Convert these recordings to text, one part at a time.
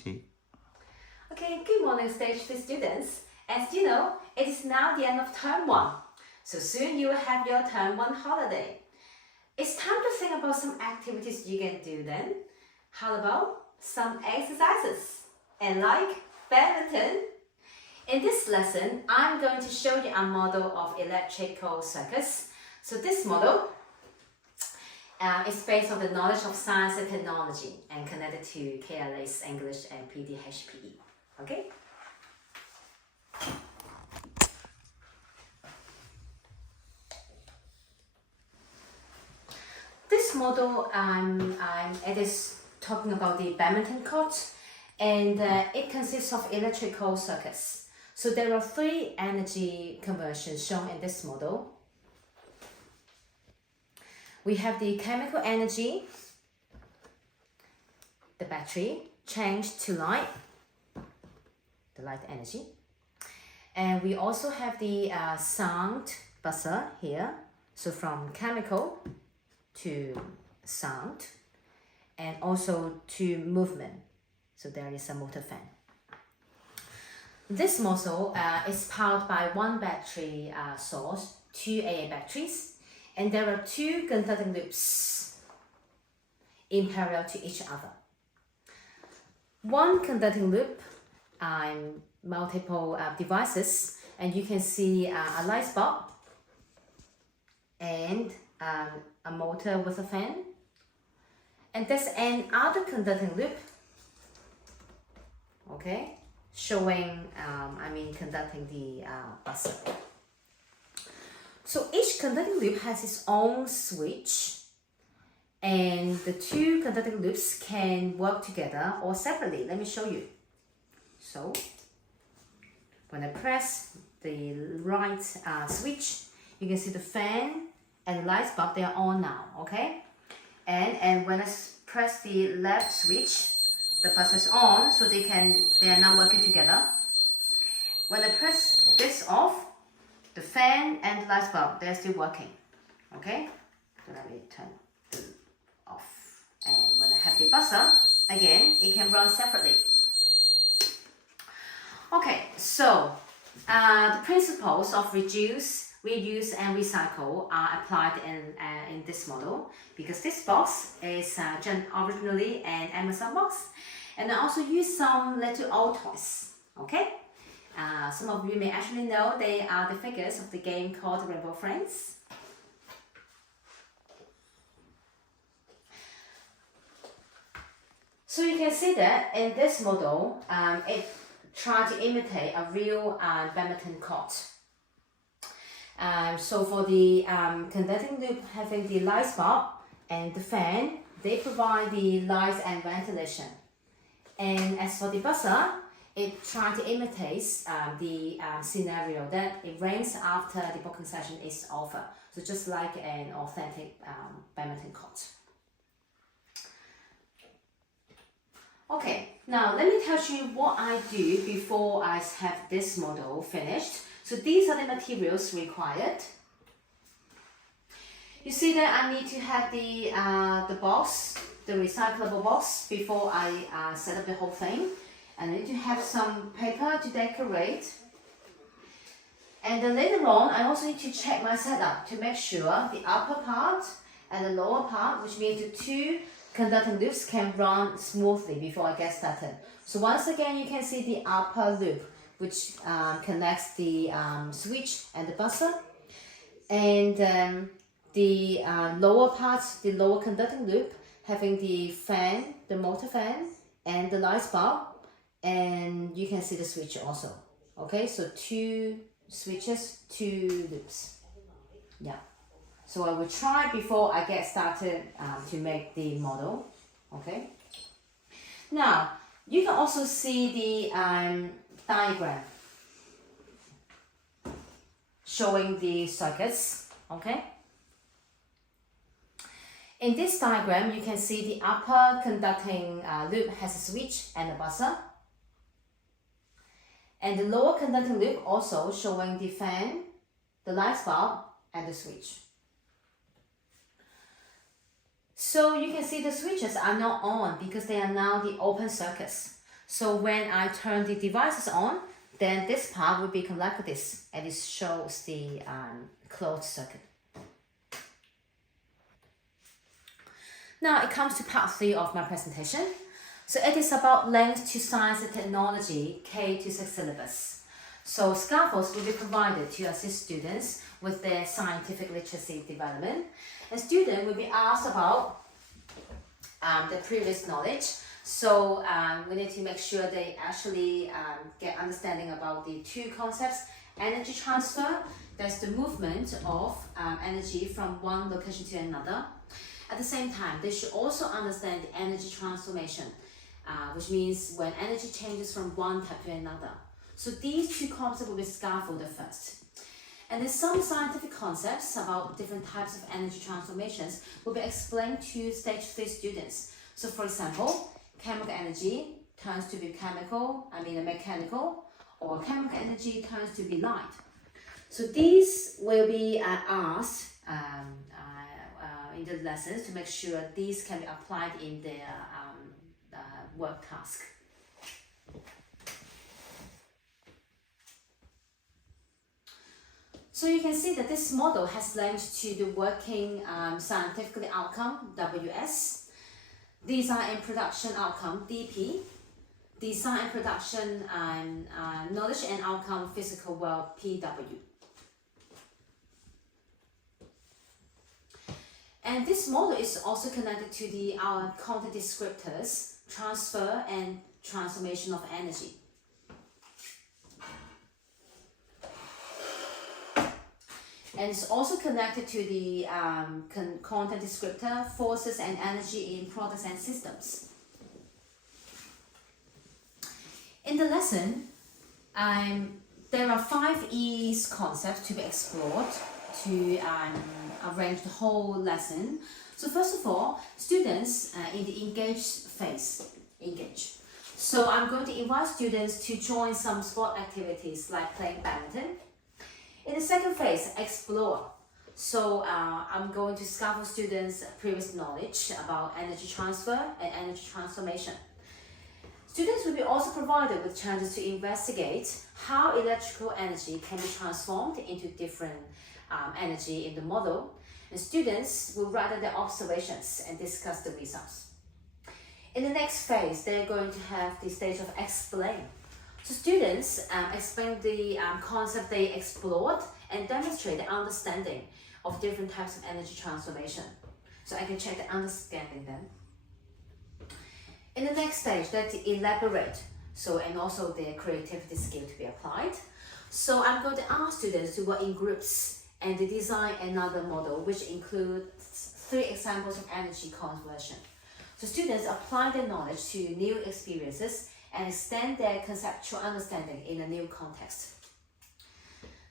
Okay, good morning, Stage 2 students. As you know, it is now the end of term 1. So soon you will have your term 1 holiday. It's time to think about some activities you can do then. How about some exercises? And like badminton? In this lesson, I'm going to show you a model of electrical circuits. So this model is based on the knowledge of science and technology and connected to KLA's English and PDHPE. Okay? This model, it is talking about the badminton court, and it consists of electrical circuits. So there are 3 energy conversions shown in this model. We have the chemical energy, the battery, changed to light, the light energy. And we also have the sound buzzer here. So from chemical to sound, and also to movement. So there is a motor fan. This model is powered by 1 battery source, 2 AA batteries, and there are 2 conducting loops in parallel to each other. 1 conducting loop, multiple devices, and you can see a light bulb and a motor with a fan. And there's another conducting loop, okay, showing, conducting the buzzer. So each conducting loop has its own switch, and the 2 conducting loops can work together or separately. Let me show you. So when I press the right switch, you can see the fan and the light bulb, they are on now, okay? And when I press the left switch, the buzzer is on, so they are now working together. When I press this off, the fan and the light bulb, they're still working, okay? So let me turn it off. And when I have the buzzer, again, it can run separately. Okay, so the principles of reduce, reuse, and recycle are applied in this model, because this box is originally an Amazon box, and I also use some little old toys, okay? Some of you may actually know they are the figures of the game called Rainbow Friends. So you can see that in this model, it tried to imitate a real badminton court. So for the conducting loop having the light bulb and the fan, they provide the light and ventilation. And as for the buzzer, it tried to imitate the scenario that it rains after the booking session is over. So just like an authentic badminton court. Okay, now let me tell you what I do before I have this model finished. So these are the materials required. You see that I need to have the box, the recyclable box, before I set up the whole thing. I need to have some paper to decorate. And then later on, I also need to check my setup to make sure the upper part and the lower part, which means the 2 conducting loops, can run smoothly before I get started. So once again, you can see the upper loop, which connects the switch and the buzzer. And the lower part, the lower conducting loop, having the fan, the motor fan, and the light bulb. And you can see the switch also. Okay, so 2 switches, 2 loops. Yeah. So I will try before I get started to make the model. Okay. Now you can also see the diagram showing the circuits. Okay. In this diagram, you can see the upper conducting loop has a switch and a buzzer. And the lower conducting loop also showing the fan, the light bulb, and the switch. So you can see the switches are not on because they are now the open circuits. So when I turn the devices on, then this part will become like this, and it shows the closed circuit. Now it comes to part 3 of my presentation. So it is about links to science and technology K to 6 syllabus. So scaffolds will be provided to assist students with their scientific literacy development. And students will be asked about the previous knowledge. So we need to make sure they actually get understanding about the 2 concepts: energy transfer, that's the movement of energy from one location to another. At the same time, they should also understand the energy transformation, which means when energy changes from one type to another. So these 2 concepts will be scaffolded first. And then some scientific concepts about different types of energy transformations will be explained to stage 3 students. So for example, chemical energy turns to be mechanical, or chemical energy turns to be light. So these will be asked in the lessons to make sure these can be applied in their work task. So you can see that this model has linked to the working scientific outcome, WS. These are in production outcome, DP. Design and production knowledge and outcome physical world, PW. And this model is also connected to our content descriptors, transfer and transformation of energy. And it's also connected to the content descriptor, forces and energy in products and systems. In the lesson, there are 5 E's concepts to be explored to arrange the whole lesson. So first of all, students in the engage phase, engage. So I'm going to invite students to join some sport activities like playing badminton. In the second phase, explore. So I'm going to scaffold students' previous knowledge about energy transfer and energy transformation. Students will be also provided with chances to investigate how electrical energy can be transformed into different energy in the model. And students will write their observations and discuss the results. In the next phase, they're going to have the stage of explain. So students explain the concept they explored and demonstrate the understanding of different types of energy transformation. So I can check the understanding then. In the next stage, that's elaborate. So, and also their creativity skill to be applied. So I'm going to ask students to work in groups and to design another model, which includes 3 examples of energy conversion. So students apply their knowledge to new experiences and extend their conceptual understanding in a new context.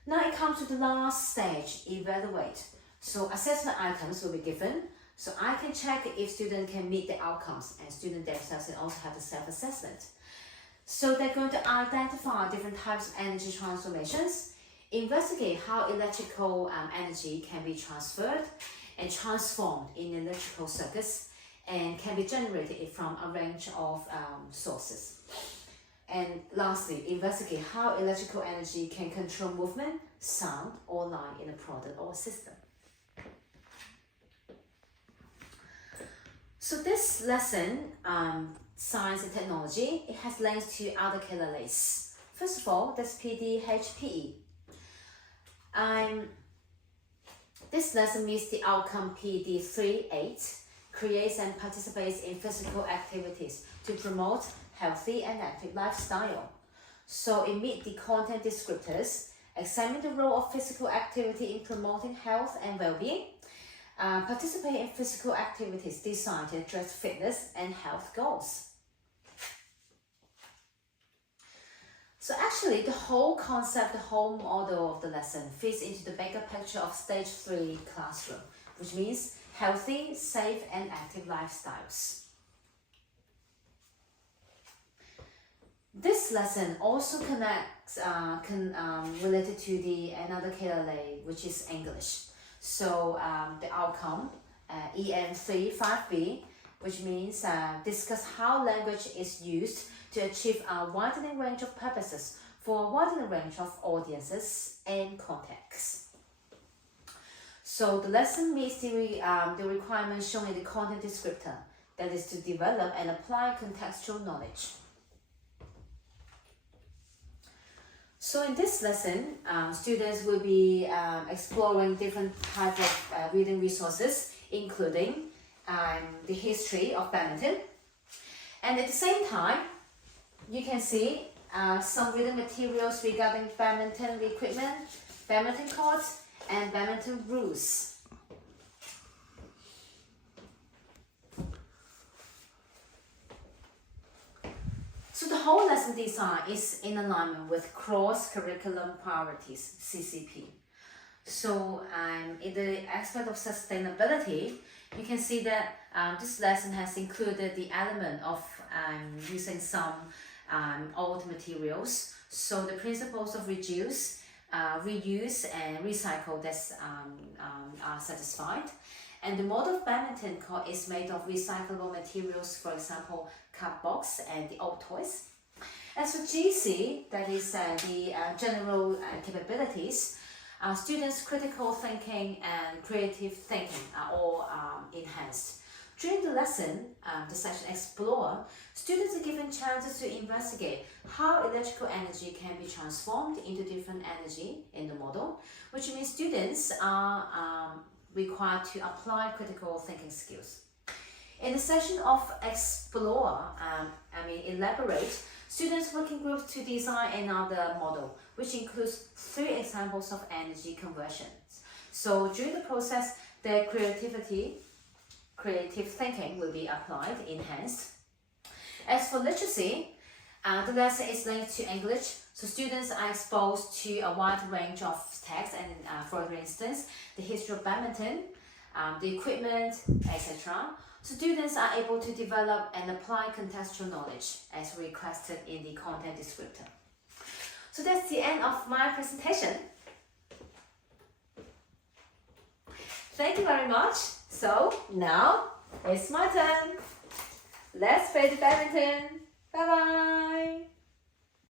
Now it comes to the last stage, evaluate. So assessment items will be given. So I can check if students can meet the outcomes, and students themselves can also have the self-assessment. So they're going to identify different types of energy transformations, investigate how electrical energy can be transferred and transformed in electrical circuits, and can be generated from a range of sources. And lastly, investigate how electrical energy can control movement, sound, or light in a product or system. So this lesson, Science and Technology, it has links to other killer lists. First of all, that's PDHPE. This lesson meets the outcome PD38, creates and participates in physical activities to promote healthy and active lifestyle. So it meets the content descriptors, examine the role of physical activity in promoting health and well-being, participate in physical activities designed to address fitness and health goals. So actually the whole concept, the whole model of the lesson fits into the bigger picture of stage 3 classroom, which means healthy, safe and active lifestyles. This lesson also connects, related to another KLA, which is English. So the outcome, EM3 5B, which means discuss how language is used to achieve a widening range of purposes for a widening range of audiences and contexts. So the lesson meets the requirements shown in the content descriptor, that is to develop and apply contextual knowledge. So in this lesson, students will be exploring different types of reading resources, including the history of badminton. And at the same time, you can see some reading materials regarding badminton equipment, badminton courts, and badminton rules. So the whole lesson design is in alignment with cross-curriculum priorities, CCP. So in the aspect of sustainability, you can see that this lesson has included the element of using some old materials. So the principles of reduce, reuse, and recycle are satisfied. And the model of badminton court is made of recyclable materials, for example, cardboard and the old toys. As for GC, that is the general capabilities, students' critical thinking and creative thinking are all enhanced. During the lesson, the section Explore, students are given chances to investigate how electrical energy can be transformed into different energy in the model, which means students are required to apply critical thinking skills. In the section of Explore, Elaborate, students work in groups to design another model, which includes 3 examples of energy conversions. So during the process, their creative thinking will be applied, enhanced. As for literacy, the lesson is linked to English, so students are exposed to a wide range of texts, and for instance, the history of badminton, the equipment, etc. Students are able to develop and apply contextual knowledge as requested in the content descriptor. So that's the end of my presentation. Thank you very much. So now it's my turn. Let's play the badminton. Bye bye.